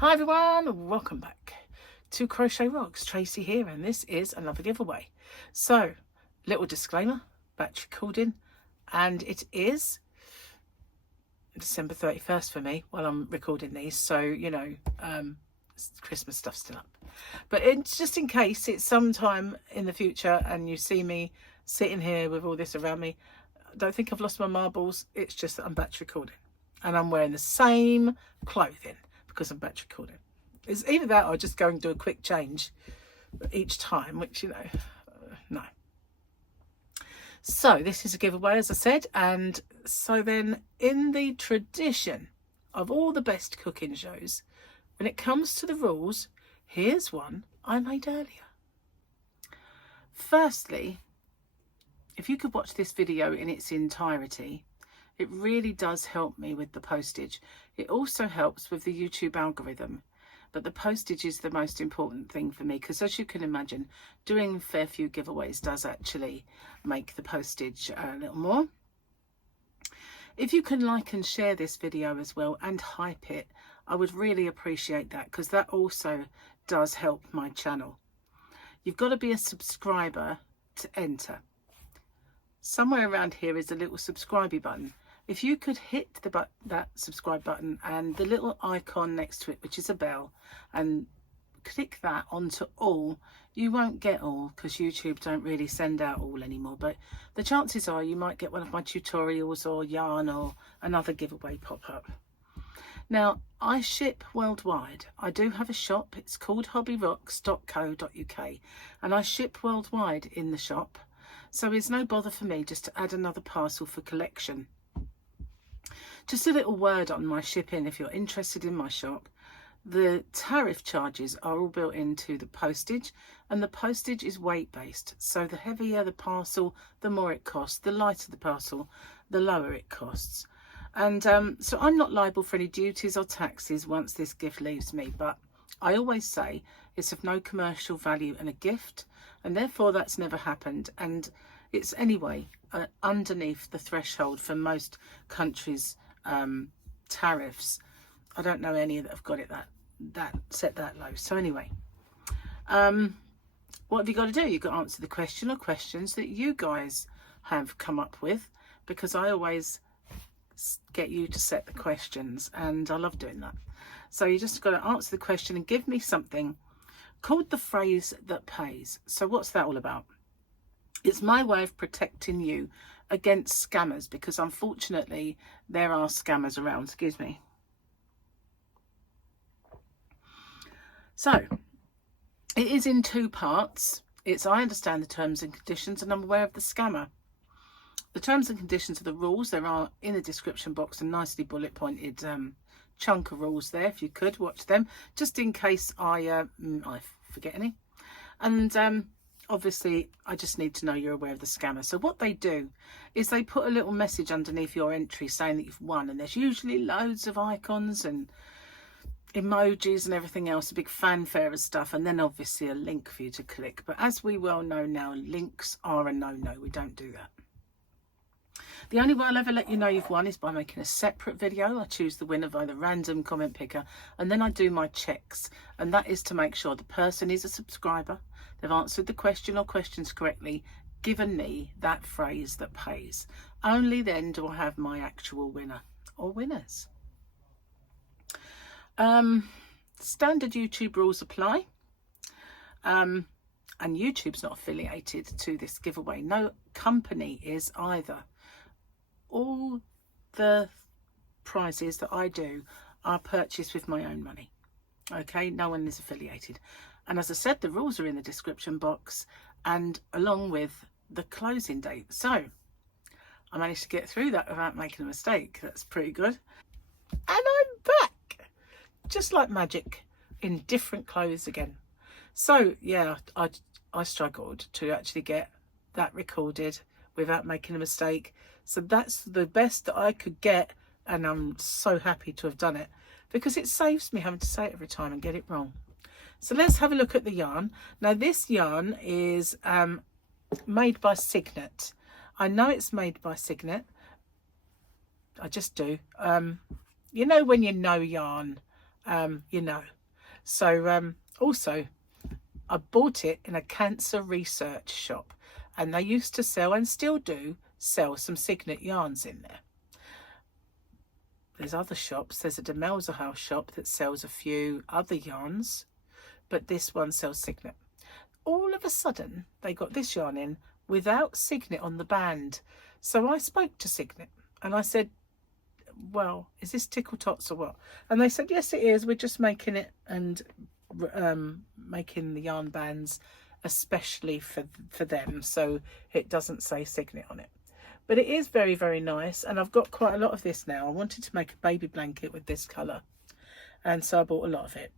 Hi everyone, welcome back to Crochet Rocks. Tracy here, and this is another giveaway. So, little disclaimer, batch recording, and it is December 31st for me while I'm recording these, so you know, Christmas stuff's still up. But it's just in case it's sometime in the future and you see me sitting here with all this around me, don't think I've lost my marbles. It's just that I'm batch recording and I'm wearing the same clothing because I'm batch recording. It's either that or just go and do a quick change each time, which, you know, no. So this is a giveaway, as I said, and so then in the tradition of all the best cooking shows, when it comes to the rules, here's one I made earlier. Firstly, if you could watch this video in its entirety, it really does help me with the postage. It also helps with the YouTube algorithm, but the postage is the most important thing for me because, as you can imagine, doing a fair few giveaways does actually make the postage a little more. If you can like and share this video as well and hype it, I would really appreciate that because that also does help my channel. You've got to be a subscriber to enter. Somewhere around here is a little subscribe button. If you could hit that subscribe button and the little icon next to it, which is a bell, and click that onto all, you won't get all because YouTube don't really send out all anymore, but the chances are you might get one of my tutorials or yarn or another giveaway pop up. Now, I ship worldwide. I do have a shop. It's called hobbyrocks.co.uk, and I ship worldwide in the shop, so it's no bother for me just to add another parcel for collection. Just a little word on my shipping if you're interested in my shop. The tariff charges are all built into the postage, and the postage is weight based. So the heavier the parcel, the more it costs. The lighter the parcel, the lower it costs. And so I'm not liable for any duties or taxes once this gift leaves me. But I always say it's of no commercial value and a gift, and therefore that's never happened. And it's anyway underneath the threshold for most countries' tariffs. I don't know any that have got it that set that low. So anyway, what have you got to do? You've got to answer the question or questions that you guys have come up with, because I always get you to set the questions and I love doing that. So you just got to answer the question and give me something called the phrase that pays. So what's that all about? It's my way of protecting you against scammers, because unfortunately there are scammers around. Excuse me. So it is in two parts. It's I understand the terms and conditions and I'm aware of the scammer. The terms and conditions are the rules. There are in the description box a nicely bullet pointed chunk of rules there. If you could watch them, just in case I forget any. And obviously, I just need to know you're aware of the scammer. So what they do is they put a little message underneath your entry saying that you've won. And there's usually loads of icons and emojis and everything else, a big fanfare of stuff. And then obviously a link for you to click. But as we well know now, links are a no-no. We don't do that. The only way I'll ever let you know you've won is by making a separate video. I choose the winner by the random comment picker, and then I do my checks. And that is to make sure the person is a subscriber, they've answered the question or questions correctly, given me that phrase that pays. Only then do I have my actual winner or winners. Standard YouTube rules apply. And YouTube's not affiliated to this giveaway. No company is either. All the prizes that I do are purchased with my own money. Okay, no one is affiliated. And as I said, the rules are in the description box and along with the closing date. So I managed to get through that without making a mistake. That's pretty good. And I'm back, just like magic, in different clothes again. So yeah, I struggled to actually get that recorded without making a mistake. So that's the best that I could get, and I'm so happy to have done it because it saves me having to say it every time and get it wrong. So let's have a look at the yarn. Now this yarn is made by Signet. I know it's made by Signet. I just do. You know when you know yarn you know. So also I bought it in a cancer research shop, and they used to sell, and still do sell, some Signet yarns in there. There's other shops. There's a Demelza House shop that sells a few other yarns, but this one sells Signet. All of a sudden, they got this yarn in without Signet on the band. So I spoke to Signet and I said, well, is this Tickle Tots or what? And they said, yes, it is. We're just making it and making the yarn bands especially for them, so it doesn't say Signet on it. But it is very, very nice, and I've got quite a lot of this now. I wanted to make a baby blanket with this colour, and so I bought a lot of it.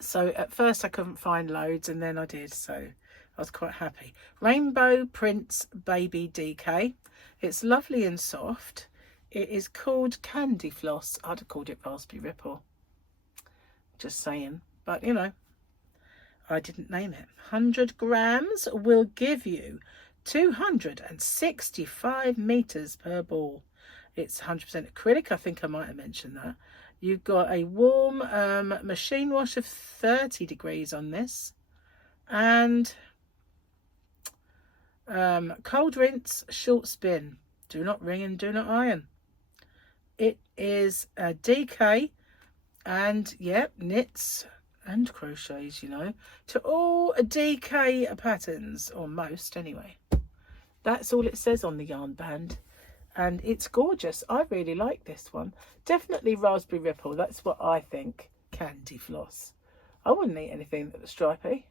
So at first I couldn't find loads, and then I did, so I was quite happy. Rainbow Prince Baby DK. It's lovely and soft. It is called Candy Floss. I'd have called it Raspberry Ripple. Just saying. But, you know, I didn't name it. 100 grams will give you 265 meters per ball. It's 100% acrylic. I think I might have mentioned that. You've got a warm machine wash of 30 degrees on this. And cold rinse, short spin. Do not wring and do not iron. It is a DK, and yeah, knits and crochets, you know, to all DK patterns, or most anyway. That's all it says on the yarn band, and it's gorgeous. I really like this one. Definitely Raspberry Ripple. That's what I think. Candy Floss. I wouldn't eat anything that was stripy.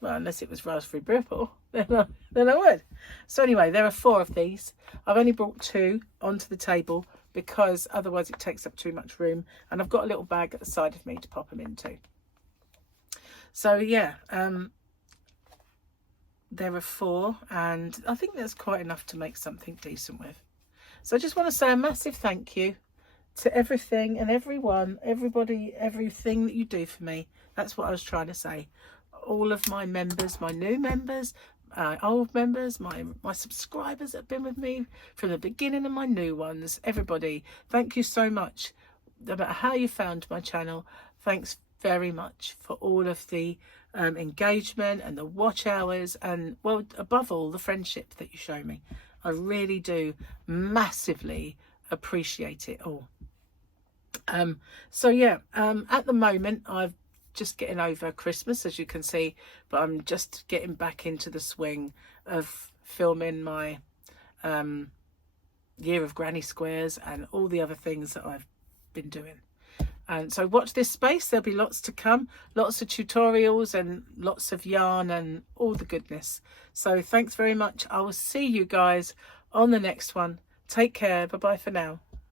Well, unless it was Raspberry Ripple, then I would. So anyway, there are 4 of these. I've only brought 2 onto the table because otherwise it takes up too much room. And I've got a little bag at the side of me to pop them into. So yeah, there are 4, and I think that's quite enough to make something decent with. So I just want to say a massive thank you to everything and everyone, everybody, everything that you do for me. That's what I was trying to say. All of my members, my new members, old members, my subscribers that have been with me from the beginning, and my new ones, everybody, thank you so much. No matter how you found my channel, thanks very much for all of the engagement and the watch hours, and, well, above all, the friendship that you show me. I really do massively appreciate it all. So yeah, at the moment I've just getting over Christmas, as you can see, but I'm just getting back into the swing of filming my year of granny squares and all the other things that I've been doing. And so watch this space. There'll be lots to come, lots of tutorials and lots of yarn and all the goodness. So thanks very much. I will see you guys on the next one. Take care. Bye bye for now.